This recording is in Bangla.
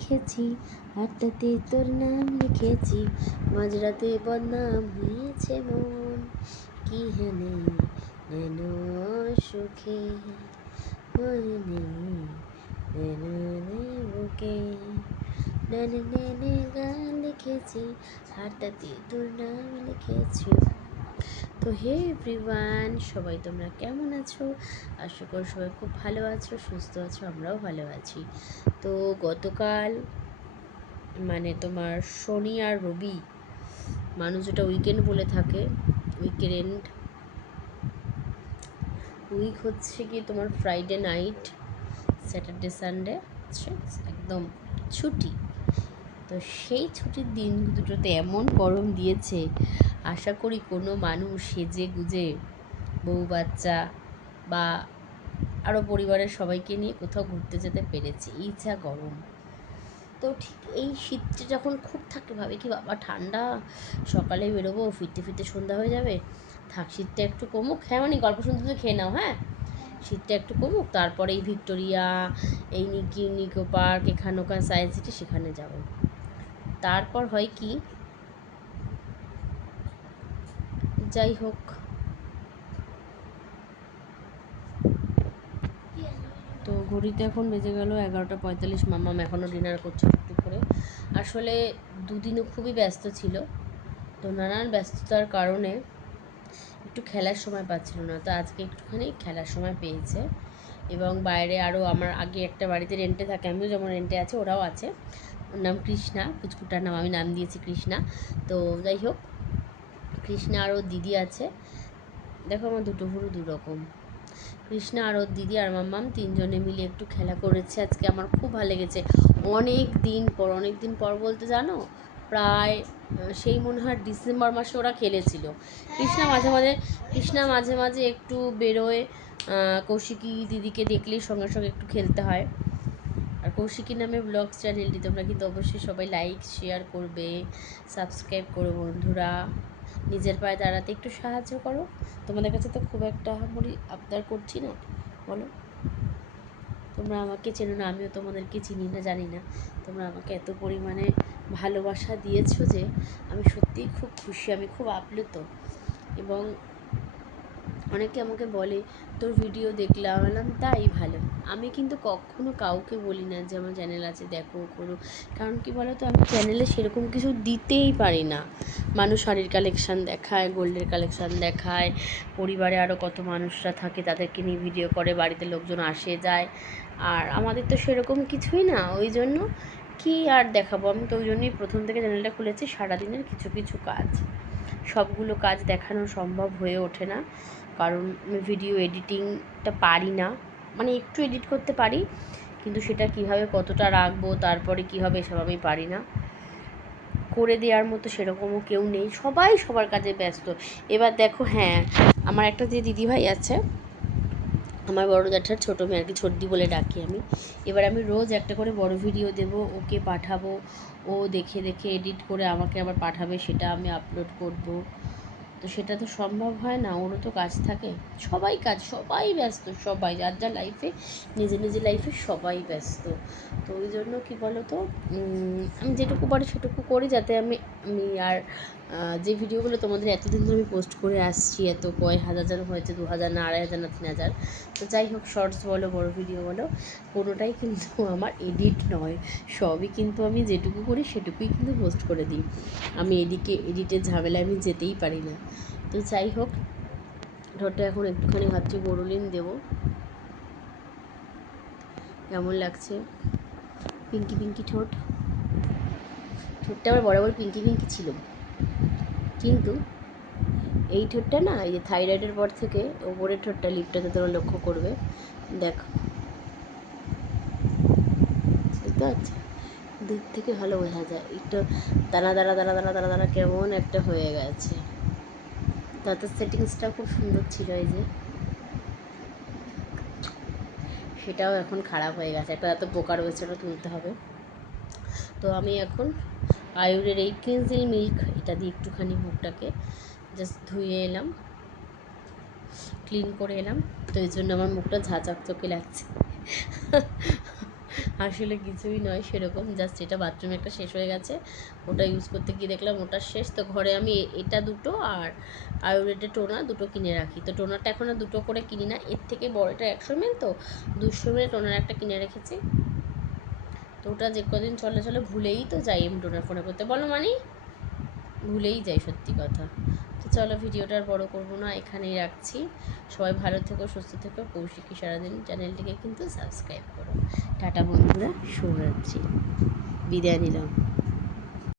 লিখেছি, হাতটাতে তোর নাম লিখেছি, মাঝরাতে বদনাম হয়েছে মন, কি হেনে নেন সুখে মনে নেই বুকে, নেনে নেনে গান লিখেছি, হাতটাতে তোর নাম লিখেছি। তো হে এভরিওয়ান, সবাই তোমরা কেমন আছো? আশা করি সবাই খুব ভালো আছো, সুস্থ আছো, আমরাও ভালো আছি। তো গতকাল মানে তোমার শনি আর রবি, মানুষ যেটা উইকেন্ড বলে থাকে, উইকেন্ড উইক হচ্ছে কি তোমার ফ্রাইডে নাইট, স্যাটারডে সানডে একদম ছুটি। তো সেই ছুটির দিন দুটোতে এমন গরম দিয়েছে, আশা করি কোনো মানুষ সেজে গুজে বউ বাচ্চা বা আরও পরিবারের সবাইকে নিয়ে কোথাও ঘুরতে যেতে পেরেছে, এই যা গরম। তো ঠিক এই শীতটা যখন খুব থাকে, ভাবে কি বাবা ঠান্ডা, সকালে বেরোবো, ফিরতে ফিরতে সন্ধ্যা হয়ে যাবে, থাক শীতটা একটু কমুক। হ্যাঁ মানে গল্প শুনতে তো খেয়ে নাও, হ্যাঁ শীতটা একটু কমুক, তারপরে এই ভিক্টোরিয়া, এই নিকো পার্ক, এখানে ওখানে সায়েন্স সিটি, সেখানে যাব। তারপর হয় কি, যাই হোক, তো ঘড়িতে এখন বেজে গেল 11:45। মাম্মাম এখনও ডিনার করছে একটু করে। আসলে দুদিনও খুবই ব্যস্ত ছিল, তো নানান ব্যস্ততার কারণে একটু খেলার সময় পাচ্ছিল না, তো আজকে একটুখানি খেলার সময় পেয়েছে। এবং বাইরে আরও আমার আগে একটা বাড়িতে রেন্টে থাকে, আমিও যেমন রেন্টে আছে, ওরাও আছে, ওর নাম কৃষ্ণা, পুচকুটার নাম আমি নাম দিয়েছি কৃষ্ণা। তো যাই হোক, কৃষ্ণা আর ওর দিদি আছে, দেখো আমার দুটো পুরো দুরকম, কৃষ্ণা আর ওর দিদি আর মাম্মাম তিনজনে মিলে একটু খেলা করেছে আজকে, আমার খুব ভালো লেগেছে। অনেক দিন পর বলতে জানো, প্রায় সেই মনে হয় ডিসেম্বর মাসে ওরা খেলেছিল। কৃষ্ণা মাঝে মাঝে একটু বেরোয়, কৌশিকী দিদিকে দেখলেই সঙ্গে সঙ্গে একটু খেলতে হয়। আর কৌশিকী নামে ব্লগস চ্যানেলটি তোমরা কিন্তু অবশ্যই সবাই লাইক শেয়ার করবে, সাবস্ক্রাইব করো বন্ধুরা, নিজের পায়ে দাঁড়াতে একটু সাহায্য করো। তোমাদের কাছে তো খুব একটা আহামরি আবদার করছি না, বলো, তোমরা আমাকে চেনো না, আমিও তোমাদেরকে চিনি না জানি না, তোমরা আমাকে এত পরিমাণে ভালোবাসা দিয়েছো যে আমি সত্যিই খুব খুশি, আমি খুব আপ্লুত। এবং অনেকে আমাকে বলে তোর ভিডিও দেখলাম, বললাম তাই ভালো। আমি কিন্তু কখনো কাউকে বলি না যে আমার চ্যানেল আছে দেখো করো, কারণ কি বলো তো, আমি চ্যানেলে সেরকম কিছু দিতেই পারি না। মানুষ শাড়ির কালেকশান দেখায়, গোল্ডের কালেকশান দেখায়, পরিবারে আরও কত মানুষরা থাকে তাদেরকে নিয়ে ভিডিও করে, বাড়িতে লোকজন আসে যায়, আর আমাদের তো সেরকম কিছুই না, ওই জন্য কি আর দেখাবো। আমি তো ওই জন্যই প্রথম থেকে চ্যানেলটা খুলেছি, সারাদিনের কিছু কিছু কাজ, সবগুলো কাজ দেখানো সম্ভব হয়ে ওঠে না, কারণ আমি ভিডিও এডিটিংটা পারি না, মানে একটু এডিট করতে পারি, কিন্তু সেটা কিভাবে কতটা রাখবো, তারপরে কী হবে, এসব আমি পারি না, করে দেওয়ার মতো সেরকমও কেউ নেই, সবাই সবার কাজে ব্যস্ত। এবার দেখো, হ্যাঁ আমার একটা যে দিদিভাই আছে, আমার বড় জ্যাঠার ছোটো মেয়ে আর কি, ছোটদি বলে ডাকি আমি, এবার আমি রোজ একটা করে বড় ভিডিও দেব, ওকে পাঠাবো, ও দেখে দেখে এডিট করে আমাকে আবার পাঠাবে, সেটা আমি আপলোড করব। তো সেটা তো সম্ভব হয় না, ওরও তো কাজ থাকে, সবাই ব্যস্ত, সবাই যার যার লাইফে, নিজের লাইফে সবাই ব্যস্ত। তো ওই জন্য কী বলো তো, আমি যেটুকু পারি সেটুকু করি, যাতে আমি আর যে ভিডিওগুলো তোমাদের এতদিন ধরে আমি পোস্ট করে আসছি, এত কয় হাজার যেন হয়েছে, 2000 না 2500 না 3000, তো যাই হোক, শর্টস বলো বড় ভিডিও বলো, কোনোটাই কিন্তু আমার এডিট নয়, সবই কিন্তু আমি যেটুকু করি সেটুকুই কিন্তু পোস্ট করে দিই, আমি এডিটের ঝামেলায় আমি যেতেই পারি না। তো যাই হোক, ঠোঁটটা এখন একটুখানি ভাবছি বোরোলিন দেবো, কেমন লাগছে, পিঙ্কি ঠোঁটটা আমার বরাবর পিঙ্কি ছিল, কিন্তু এই ঠোঁটটা না, এই যে থাইরয়েডের পর থেকে ওপরের ঠোঁটটা, লিপটাতে তোমরা লক্ষ্য করবে, দেখো বুঝতে পারছো, দূর থেকে ভালো বোঝা যায়, একটু দানা কেমন একটা হয়ে গেছে। তাতে সেটিংসটা খুব সুন্দর ছিল, এই যে সেটাও এখন খারাপ হয়ে গেছে, একটা এত পোকা রয়েছে, ওটা তুলতে হবে। তো আমি এখন আয়ুরের এই ক্লিনজিং মিল্ক, এটা দিয়ে একটুখানি মুখটাকে জাস্ট ধুয়ে এলাম, ক্লিন করে এলাম, তো এই জন্য আমার মুখটা ঝাঁচকচকে লাগছে। আসলে কিছুই নয় সেরকম, জাস্ট এটা বাথরুমে একটা শেষ হয়ে গেছে, ওটা ইউজ করতে গিয়ে দেখলাম ওটা শেষ। তো ঘরে আমি এটা দুটো আর আয়ুর্বেদের টোনার দুটো কিনে রাখি। তো টোনারটা এখন আর দুটো করে কিনি না, এর থেকে বড়, এটা 100 ml, তো 200 ml টোনার একটা কিনে রেখেছি। তো ওটা যে কদিন চলে চলে ভুলেই তো যাই আমি টোনার ফোনে করতে, বলো মানে ভুলেই যাই সত্যি কথা। তো চলো ভিডিওটা আর বড় করবো না, এখানেই রাখছি। সবাই ভালো থেকো, সুস্থ থেকো। কৌশিকী সারাদিন চ্যানেলটিকে কিন্তু সাবস্ক্রাইব করো। টাটা বন্ধুরা, শুভরাত্রি, বিদায় নিলাম।